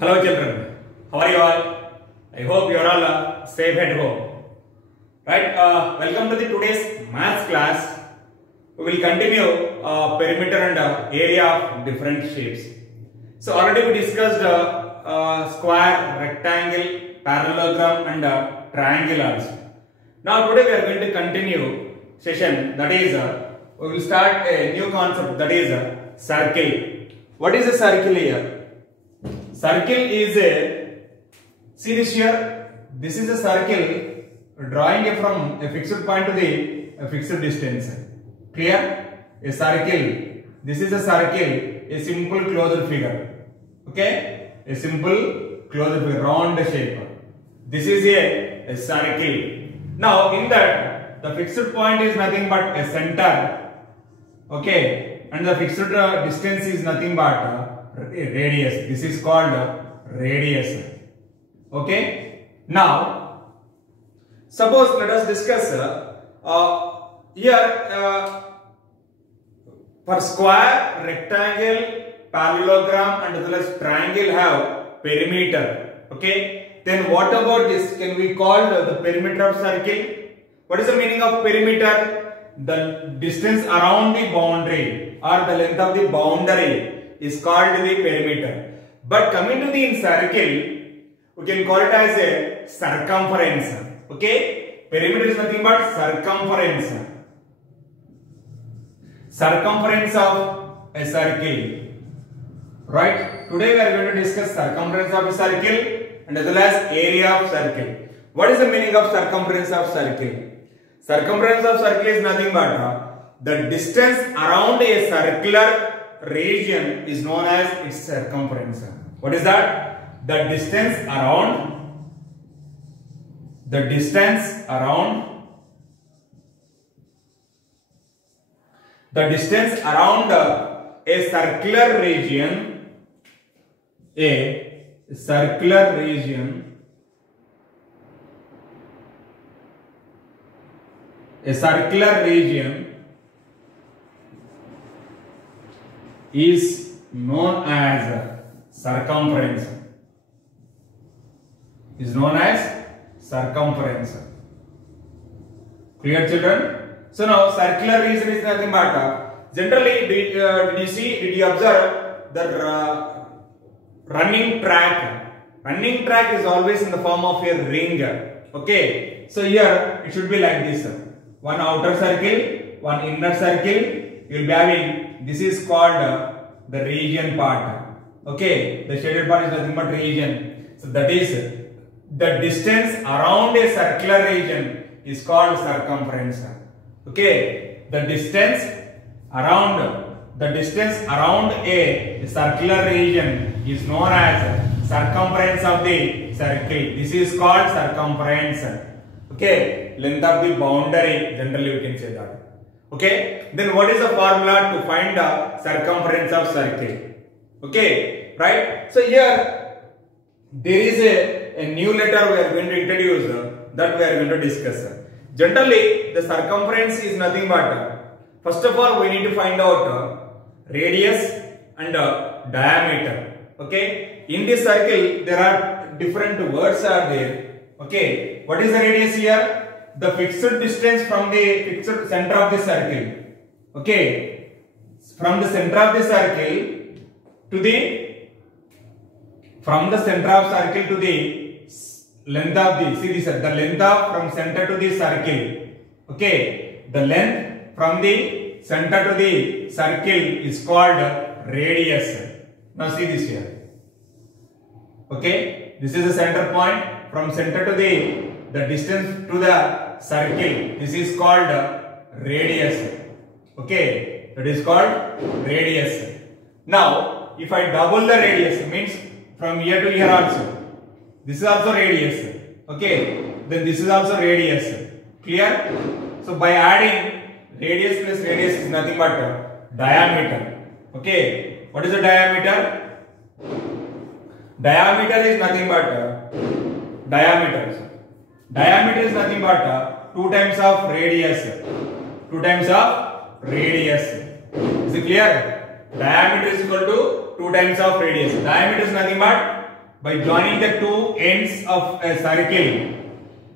Hello children, how are you all? I hope you are all safe at home. Right, welcome to the today's maths class. We will continue perimeter and area of different shapes. So already we discussed square, rectangle, parallelogram and triangle also. Now today we are going to continue session, that is we will start a new concept, that is circle. What is a circle here? Circle is see this here, this is a circle drawing from a fixed point to the fixed distance. Clear? A circle, this is a circle, a simple closed figure. Okay? A simple closed figure, round shape. This is a circle. Now in that, the fixed point is nothing but a center. Okay? And the fixed distance is nothing but radius. This is called radius. Okay. Now, suppose let us discuss here for square, rectangle, parallelogram and as well as triangle have perimeter. Okay. Then what about this? Can we call the perimeter of circle? What is the meaning of perimeter? The distance around the boundary or the length of the boundary is called the perimeter. But coming to the circle, we can call it as a circumference. Okay? Perimeter is nothing but circumference. Circumference of a circle. Right? Today we are going to discuss circumference of a circle and as well as area of circle. What is the meaning of circumference of circle? Circumference of circle is nothing but the distance around a circular region is known as its circumference. What is that? The distance around a circular region, is known as circumference. Clear, children? So now circular region is nothing but generally did you observe the running track? Running track is always in the form of a ring. Okay. So here it should be like this. One outer circle, one inner circle. You will be having, this is called the region part. Okay, the shaded part is nothing but region. So that is the distance around a circular region is called circumference. Okay, the distance around a circular region is known as circumference of the circle. This is called circumference. Okay, length of the boundary, generally we can say that. Okay, then what is the formula to find the circumference of circle? Okay, right? So here there is a new letter we are going to introduce that we are going to discuss. Generally, the circumference is nothing but first of all we need to find out radius and diameter. Okay, in this circle there are different words are there. Okay, what is the radius here? The fixed distance from the fixed center of the circle. Okay, from the center of the circle to the length of the, see this, the length of from center to the circle. Okay, the length from the center to the circle is called radius. Now see this here. Okay, this is the center point. From center to the distance to the circle, this is called radius. Okay, that is called radius. Now, if I double the radius, means from here to here also, this is also radius. Okay, then this is also radius. Clear? So by adding radius plus radius is nothing but diameter. Okay, what is the diameter? Diameter is nothing but diameter is nothing but 2 times of radius. 2 times of radius. Is it clear? Diameter is equal to 2 times of radius. Diameter is nothing but by joining the two ends of a circle,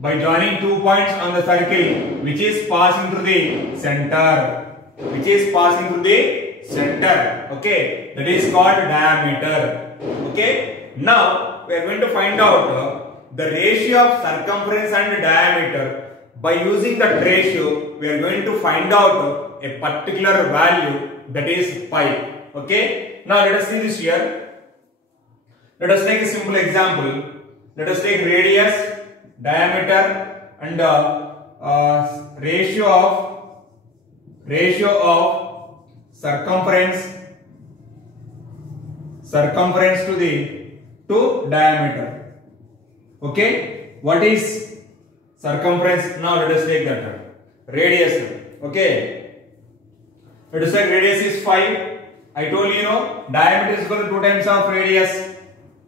by joining 2 points on the circle which is passing through the center, which is passing through the center. Okay, that is called diameter. Okay, now we are going to find out the ratio of circumference and diameter. By using that ratio, we are going to find out a particular value, that is pi. Okay, now let us see this here. Let us take a simple example. Let us take radius, diameter, and ratio of circumference to diameter. Okay, what is circumference? Now let us take that radius. Okay, let us say radius is 5. I told you, diameter is equal to 2 times of radius,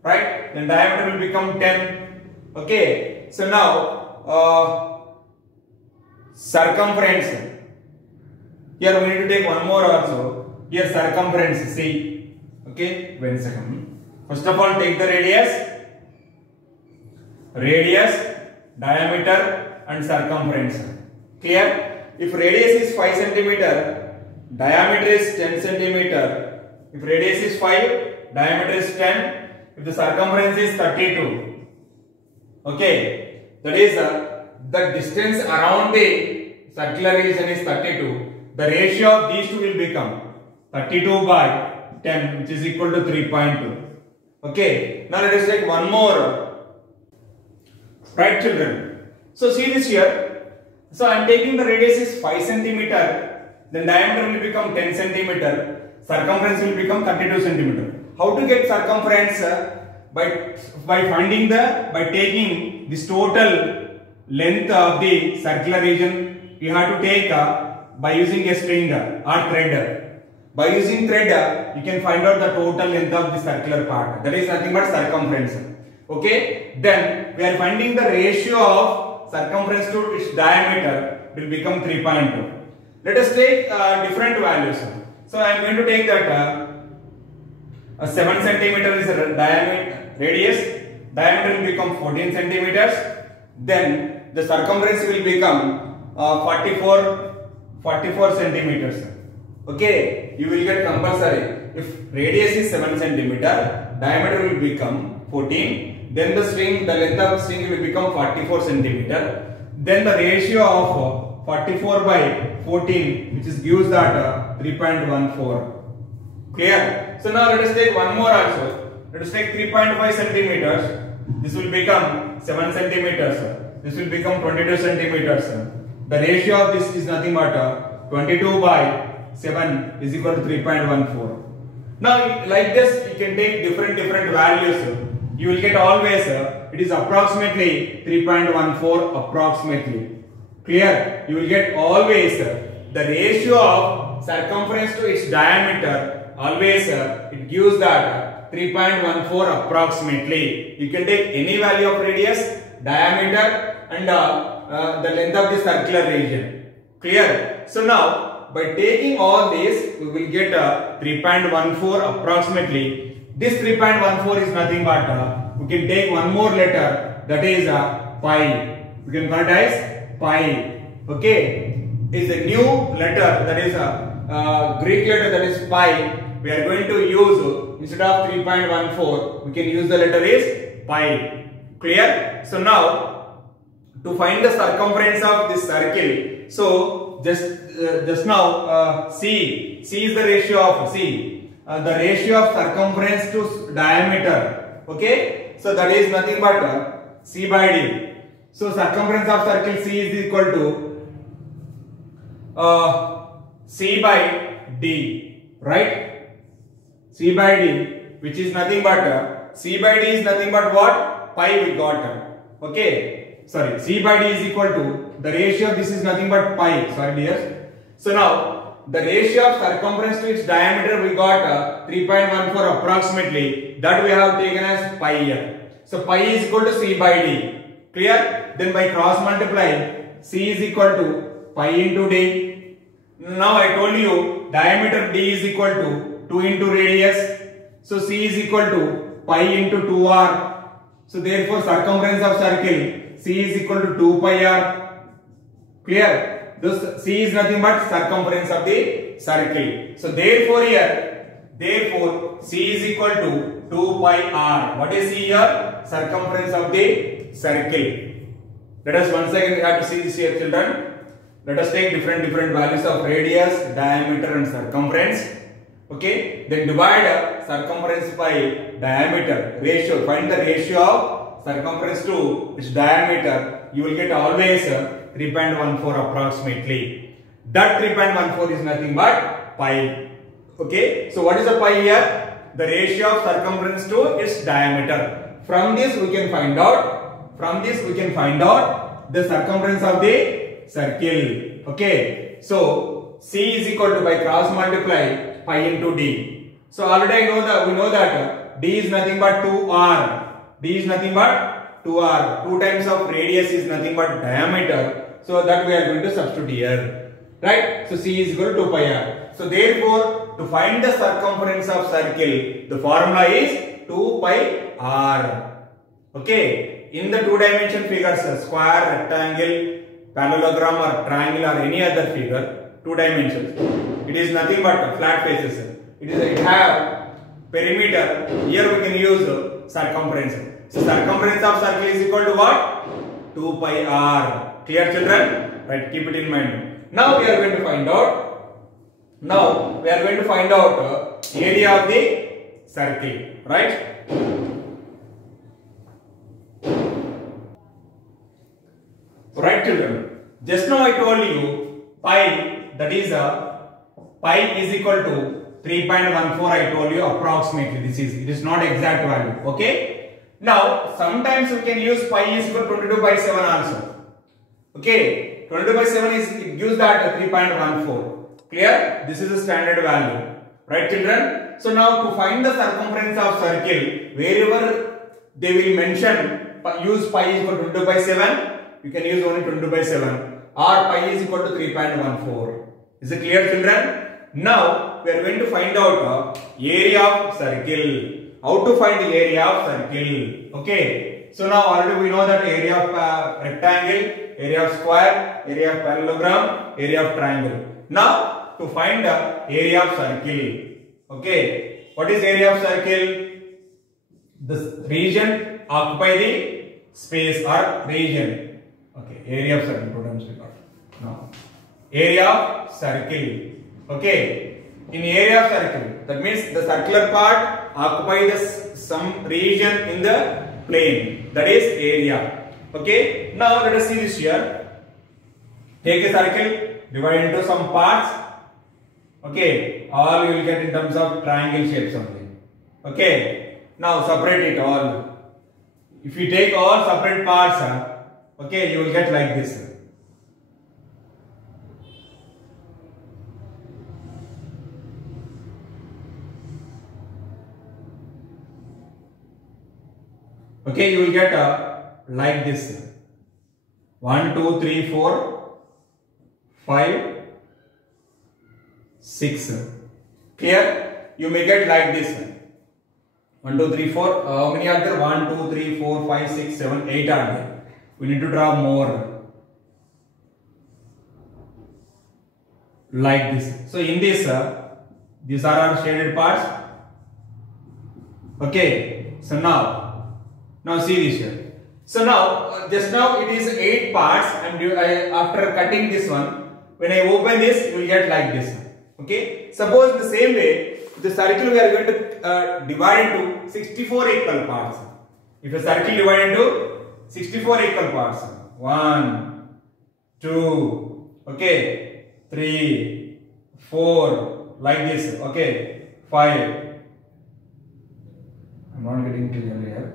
right? Then diameter will become 10. Okay, so now circumference. Here we need to take one more also. Here circumference. See, okay, wait a second. First of all, take the radius, diameter, and circumference. Clear? If radius is 5 centimeter, diameter is 10 centimeter. If radius is 5, diameter is 10. If the circumference is 32. Okay, that is the distance around the circular region is 32. The ratio of these two will become 32 by 10, which is equal to 3.2. Okay, now let us take one more. Right, children? So see this here. So I am taking the radius is 5 centimeter. Then diameter will become 10 centimeter. Circumference will become 32 centimeter. How to get circumference? By taking this total length of the circular region, you have to take by using a string or thread. By using thread, you can find out the total length of the circular part. That is nothing but circumference. Okay. Then we are finding the ratio of circumference to its diameter will become 3.2. Let us take different values. So I am going to take that 7 centimeter is radius, diameter will become 14 centimeters. Then the circumference will become 44 centimeters. Okay, you will get compulsory. If radius is 7 centimeter, diameter will become 14. Then the length of the string will become 44 centimeter. Then the ratio of 44 by 14, which gives that 3.14. Clear? So now let us take one more also. Let us take 3.5 centimeters. This will become 7 centimeters. This will become 22 centimeters. The ratio of this is nothing but 22 by 7 is equal to 3.14. Now like this you can take different values. You will get always it is approximately 3.14 approximately. Clear? You will get always the ratio of circumference to its diameter. Always it gives that 3.14 approximately. You can take any value of radius, diameter, and the length of the circular region. Clear? So now by taking all these, we will get 3.14 approximately. This 3.14 is nothing but we can take one more letter, that is pi. We can call it as pi. Okay, is a new letter, that is a Greek letter, that is pi. We are going to use, instead of 3.14, we can use the letter is pi. Clear? So now to find the circumference of this circle, so just now C is the ratio of the ratio of circumference to diameter. Okay, so that is nothing but C by D. So circumference of circle C is equal to C by D, right? C by D, which is nothing but C by D is nothing but what? Pi we got. Okay, sorry, C by D is equal to the ratio of this is nothing but pi. Sorry dear. So now the ratio of circumference to its diameter we got 3.14 approximately. That we have taken as pi here. So pi is equal to C by D. Clear? Then by cross multiplying, C is equal to pi into D. Now I told you diameter D is equal to 2 into radius. So C is equal to pi into 2r. So therefore circumference of circle C is equal to 2 pi r. Clear? This C is nothing but circumference of the circle. So therefore C is equal to 2 pi r. What is C here? Circumference of the circle. Let us once again have to see this here, children. Let us take different values of radius, diameter and circumference. Okay, then divide circumference by diameter ratio. Find the ratio of circumference to its diameter. You will get always 3.14 approximately. That 3.14 is nothing but pi. Okay, so what is the pi here? The ratio of circumference to its diameter. From this we can find out. The circumference of the circle. Okay, so C is equal to, by cross multiply, pi into d. So already we know that d is nothing but 2r. D is nothing but 2r. 2 times of radius is nothing but diameter. So that we are going to substitute here. Right? So C is equal to 2 pi r. So therefore, to find the circumference of circle, the formula is 2 pi r. Okay? In the 2-dimension figures, square, rectangle, parallelogram or triangle or any other figure, 2 dimensions, it is nothing but flat faces. It have perimeter. Here we can use circumference. So circumference of circle is equal to what? 2 pi r. Clear, children? Right, keep it in mind. Now we are going to find out. Area of the circle. Right? Right, children. Just now I told you pi, that is pi is equal to 3.14. I told you approximately. It is not exact value. Okay. Now sometimes we can use pi is equal to 22 by 7 also. Okay. 22 by 7 it gives that 3.14. Clear? This is a standard value. Right, children? So now to find the circumference of circle, wherever they will mention use pi is equal to 22 by 7. You can use only 22 by 7 or pi is equal to 3.14. Is it clear, children? Now we are going to find out area of circle. How to find the area of circle? Okay. So now already we know that area of rectangle, area of square, area of parallelogram, area of triangle. Now to find the area of circle. Okay. What is area of circle? This region occupy the space or region. Okay, area of circle, programs we got. Now, area of circle. Okay, in area of circle, that means the circular part occupies some region in the plane. That is area. Okay, now let us see this here. Take a circle, divide into some parts. Okay, all you will get in terms of triangle shape something. Okay, now separate it all. If you take all separate parts, okay, you will get like this. Okay, you will get like this. 1, 2, 3, 4, 5, 6. Clear? You may get like this. 1, 2, 3, 4. How many are there? 1, 2, 3, 4, 5, 6, 7, 8 are there. We need to draw more. Like this. So in this, these are our shaded parts. Okay. So now see this here. So now, just now it is 8 parts, and after cutting this one, when I open this, you will get like this. Okay. Suppose the same way, the circle we are going to divide into 64 equal parts. If a circle divided into 64 equal parts. 1, 2, okay, 3, 4, like this. Okay, 5. I'm not getting clear here.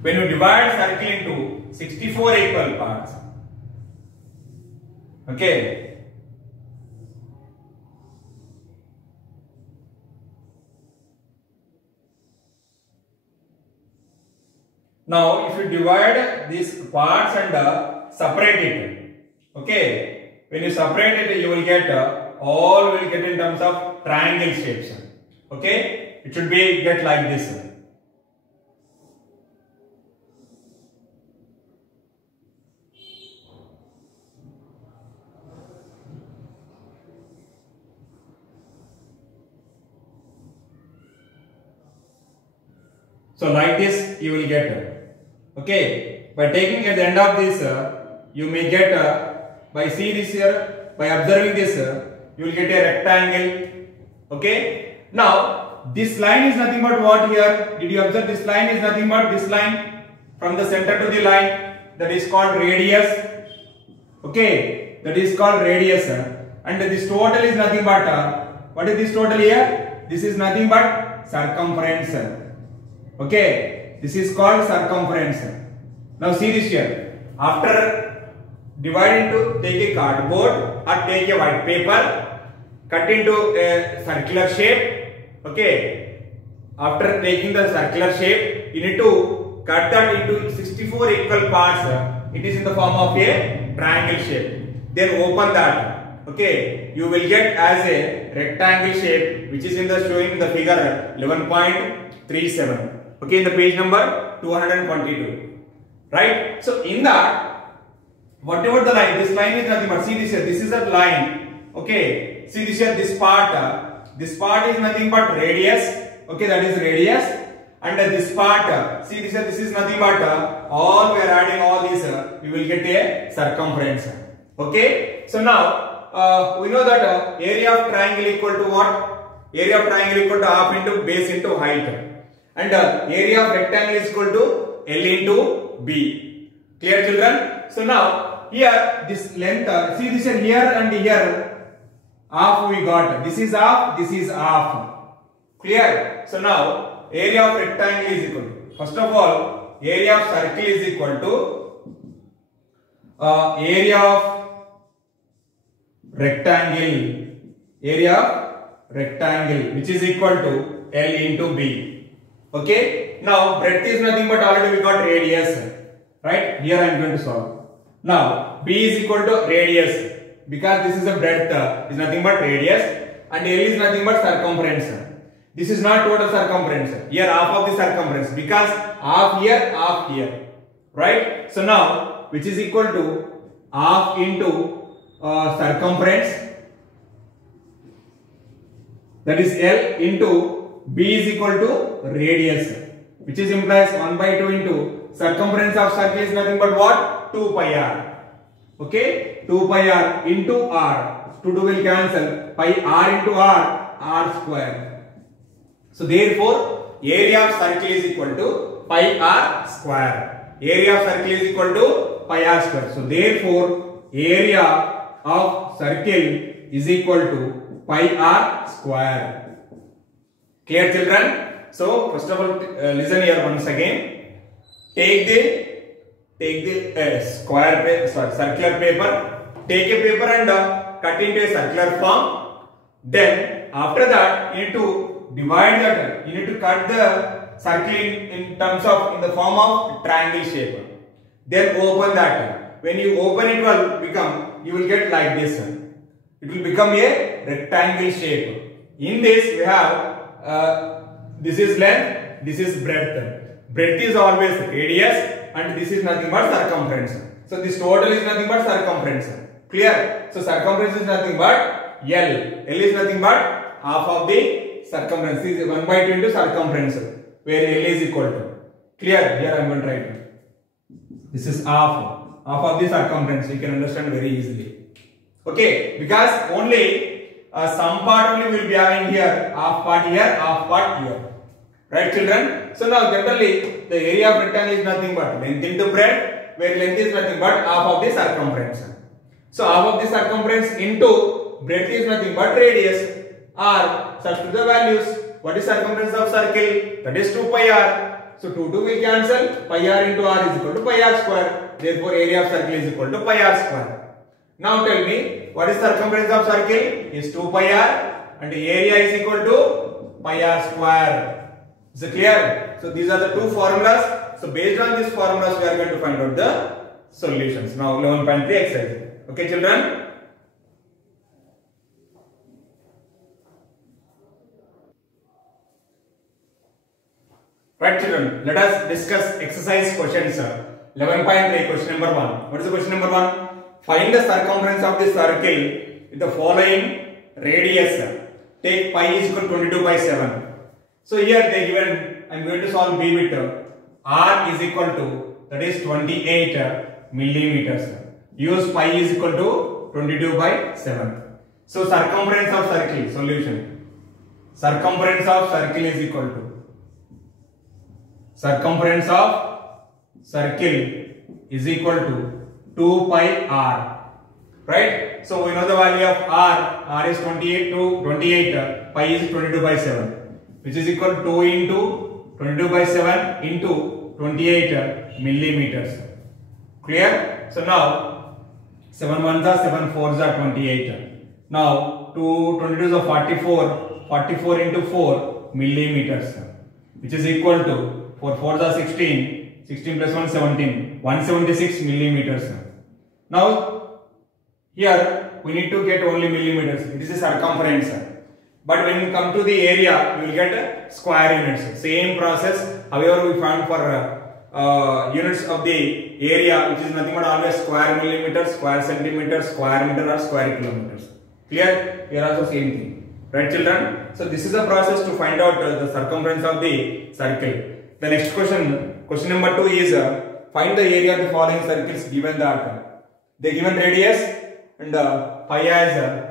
When you divide circle into 64 equal parts, okay, now if you divide these parts and separate it, okay, when you separate it, you will get all will get in terms of triangle shapes. Okay, it should be get like this. So like this you will get. Okay, by taking at the end of this, you may get by see this here, by observing this, you will get a rectangle. Okay, now this line is nothing but what here? Did you observe this line is nothing but this line from the center to the line, that is called radius. Okay, that is called radius, and this total is nothing but what is this total here? This is nothing but circumference. Okay, this is called circumference. Now see this here. After divide into, take a cardboard or take a white paper, cut into a circular shape. Okay, after taking the circular shape, you need to cut that into 64 equal parts. It is in the form of a triangle shape. Then open that. Okay, you will get as a rectangle shape, which is in the showing in the figure 11.37. Okay, in the page number 222, right? So in that, whatever the line, this line is nothing but, see this here, this is a line. Okay, see this here, this part is nothing but radius. Okay, that is radius, and this part, see this here, this is nothing but all we are adding all these, we will get a circumference. Okay, so now we know that area of triangle equal to what? Area of triangle equal to half into base into height. And area of rectangle is equal to L into B. Clear, children? So now here this length, see this here and here, half we got. This is half, this is half. Clear? So now area of rectangle is equal to, first of all, area of circle is equal to area of rectangle. Area of rectangle, which is equal to L into B. Okay, now breadth is nothing but already we got radius, right? Here I am going to solve. Now B is equal to radius, because this is a breadth, is nothing but radius, and L is nothing but circumference. This is not total circumference. Here half of the circumference, because half here, right? So now which is equal to half into circumference, that is L into B is equal to radius, which is implies 1 by 2 into circumference of circle is nothing but what? 2 pi r. Okay, 2 pi r into r. 2 will cancel. Pi r into r square. So therefore, area of circle is equal to pi r square. Area of circle is equal to pi r square. So therefore, area of circle is equal to pi r square. Clear, children? So first of all, listen here once again. Take the circular paper. Take a paper and cut into a circular form. Then after that, you need to divide that. You need to cut the circle in terms of in the form of triangle shape. Then open that. When you open it, will become, you will get like this. It will become a rectangle shape. In this we have this is length, this is breadth. Breadth is always radius, and this is nothing but circumference. So this total is nothing but circumference. Clear? So circumference is nothing but L. L is nothing but half of the circumference. This is 1 by 2 into circumference, where L is equal to. Clear? Here I am going to write. This is half of the circumference. You can understand very easily. Okay, because only some part only we will be having here, half part here, right, children? So now generally the area of rectangle is nothing but length into breadth, where length is nothing but half of the circumference. So half of the circumference into breadth is nothing but radius, r. Substitute the values. What is circumference of circle? That is 2 pi r. So 2 will cancel. Pi r into r is equal to pi r square. Therefore area of circle is equal to pi r square. Now tell me, what is circumference of circle? Is 2 pi r, and area is equal to pi r square. Is it clear? So these are the two formulas. So based on these formulas, we are going to find out the solutions. Now 11.3 exercise. Okay, children? Right children, let us discuss exercise questions. 11.3 question number 1. What is the question number 1? Find the circumference of the circle with the following radius. Take pi is equal to 22 by 7. So here they given, I am going to solve b with r is equal to, that is 28 millimeters. Use pi is equal to 22 by 7. So circumference of circle, solution. Circumference of circle is equal to, circumference of circle is equal to 2 pi r, right? So we know the value of r is 28, pi is 22 by 7, which is equal to 2 into 22 by 7 into 28 millimeters. Clear? So now 7 ones are 7 fours are 28. Now 2 22s are 44 into 4 millimeters, which is equal to 4 4s are 16, 16 plus 1 17, 176 millimeters. Now here we need to get only millimeters. It is a circumference. But when you come to the area, you will get square units. Same process. However, we found for units of the area, which is nothing but always square millimeters, square centimeters, square meter or square kilometers. Clear? Here also same thing. Right children? So this is a process to find out the circumference of the circle. The next question, question number 2 is find the area of the following circles given that they given radius and pi as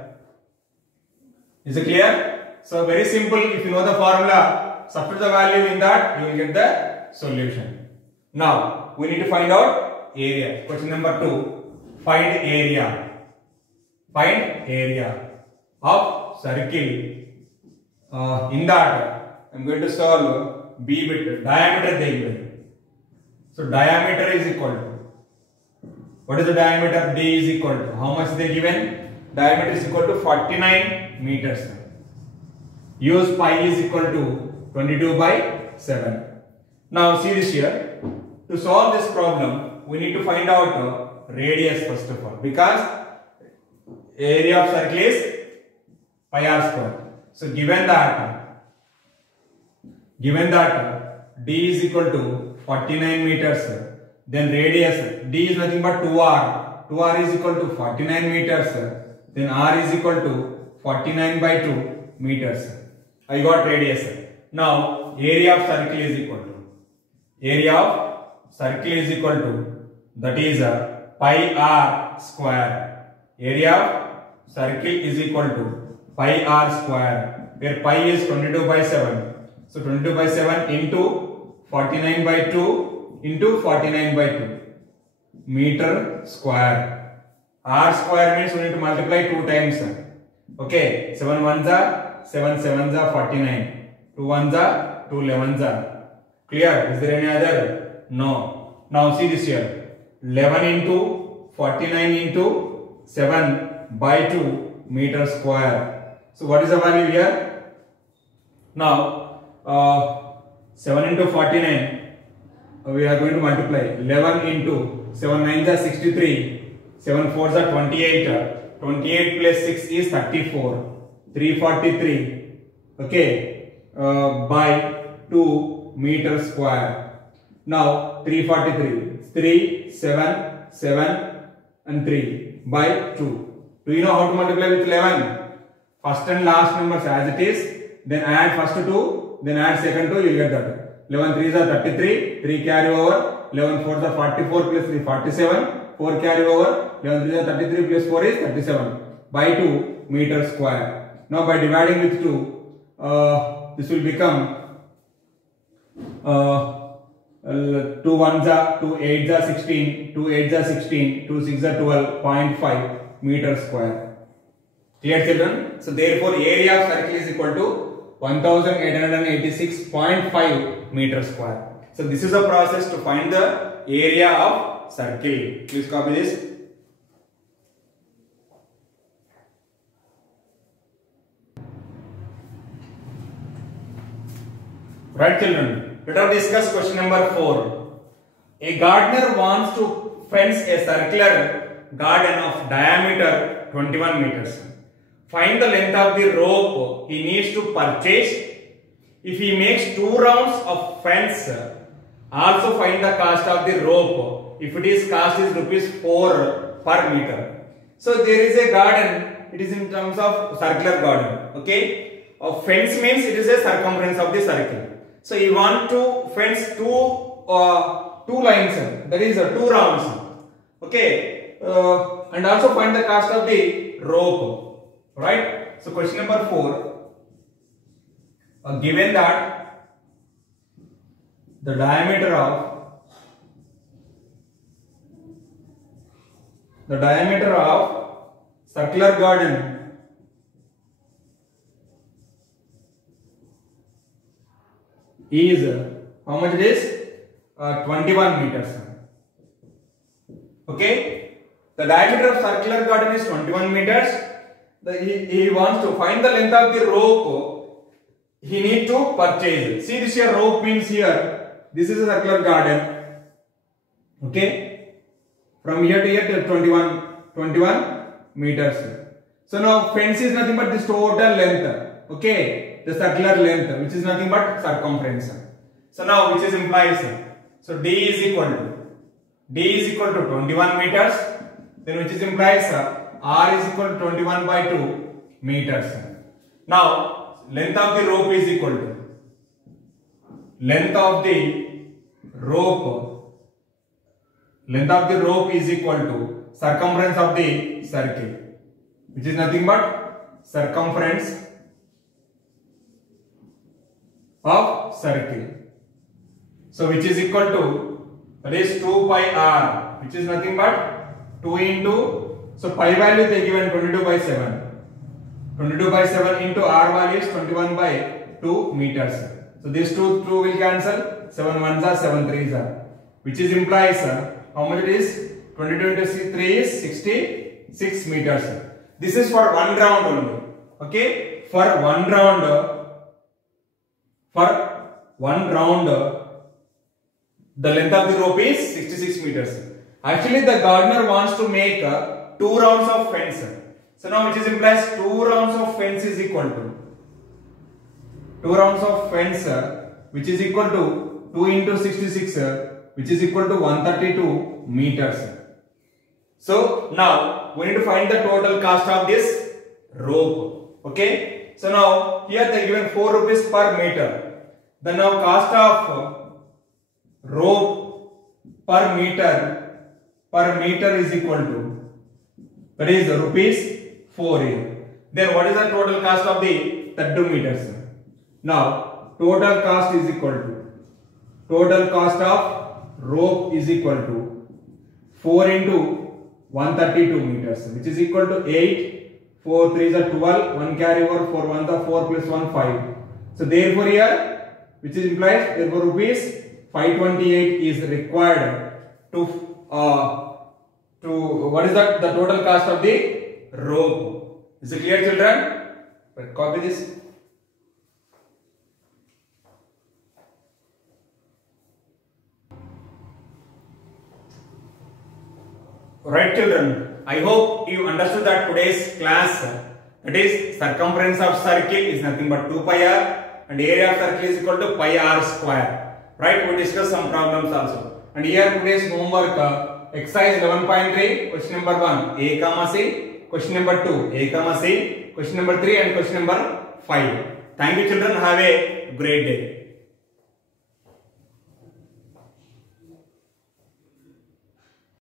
is it clear? So very simple. If you know the formula, substitute the value in that, you will get the solution. Now we need to find out area. Question number 2, find area. Find area of circle. In that I am going to solve b with diameter they given. So diameter is equal to, what is the diameter? D is equal to, how much they given? Diameter is equal to 49 meters. Use pi is equal to 22 by 7. Now see this here. To solve this problem, we need to find out radius first of all, because area of circle is pi r square. So given that d is equal to 49 meters, then radius d is nothing but 2r. 2r is equal to 49 meters. Then r is equal to 49 by 2 meters. I got radius. Now area of circle is equal to, area of circle is equal to, that is pi r square. Area of circle is equal to pi r square, where pi is 22 by 7. So 22 by 7 into 49 by 2 into 49 by 2 meter square. R square means we need to multiply 2 times. Okay, 7 ones are 7 sevens are 49, 2 ones are 2 11s are. Clear? Is there any other? No. Now see this here. 11 into 49 into 7 by 2 meter square. So what is the value here? Now 7 into 49, we are going to multiply. 11 into 7 9s are 63, 7 4s are 28, 28 plus 6 is 34, 343, okay, by 2 meter square. Now 343, 3, 7, 7 and 3 by 2. Do you know how to multiply with 11? First and last numbers as it is, then add first 2, then add second 2, you will get that. 11 3s are 33, 3 carry over, 11 4s are 44 plus 3 47, 4 carry over, 11 3s are 33 plus 4 is 37 by 2 meter square. Now by dividing with 2, this will become 2 1s are 2 8s are 16, 2 8s are 16, 2 6s are 12.5 meter square. Clear children? So therefore area of circle is equal to 1886.5 meter square. So this is a process to find the area of circle. Please copy this. Right children, let us discuss question number 4. A gardener wants to fence a circular garden of diameter 21 meters. Find the length of the rope he needs to purchase If he makes 2 rounds of fence, also find the cost of the rope. If it is cost is rupees 4 per meter. So there is a garden. It is in terms of circular garden. Okay. A fence means it is a circumference of the circle. So you want to fence two lines. That is 2 rounds. Okay. And also find the cost of the rope. Right. So question number 4. Given that the diameter of circular garden is how much it is? 21 meters. Okay, the diameter of circular garden is 21 meters. He wants to find the length of the rope. He need to purchase. See, this here rope means here. This is a circular garden. Okay, from here to here to 21 meters. So now fence is nothing but this total length. Okay, the circular length, which is nothing but circumference. So now which is implies. So D is equal to 21 meters. Then which is implies R is equal to 21 by 2 meters. Now length of the rope is equal to circumference of the circle, which is nothing but circumference of circle. So which is equal to, that is 2 pi r, which is nothing but 2 into, so pi value they given 22 by 7. 22 by 7 into r value is 21 by 2 meters. So these two will cancel. 7 ones are 7 threes are, which is implies how much it is? 22 into 3 is 66 meters. This is for one round only. Okay, for one round, the length of the rope is 66 meters. Actually, the gardener wants to make 2 rounds of fence. So now which is implies 2 rounds of fence is equal to 2 rounds of fence, which is equal to 2 into 66, which is equal to 132 meters. So now we need to find the total cost of this rope. Okay. So now here they given 4 rupees per meter. Then now cost of rope per meter is equal to, that is rupees 4 here. Then what is the total cost of the 32 meters? Now total cost is equal to, total cost of rope is equal to 4 into 132 meters, which is equal to 8, 4 3s are 12, 1 carry over, 4 1s are 4 plus 1 5. So therefore here, which is implies, therefore rupees 528 is required to what is that? The total cost of the rope. Is it clear, children? Right, copy this. Right, children. I hope you understood that today's class, that is circumference of circle is nothing but 2 pi r and area of circle is equal to pi r square. Right? We discussed some problems also. And here today's homework, exercise 11.3, question number 1, A comma C, question number 2, A comma C, question number 3 and question number 5. Thank you, children. Have a great day.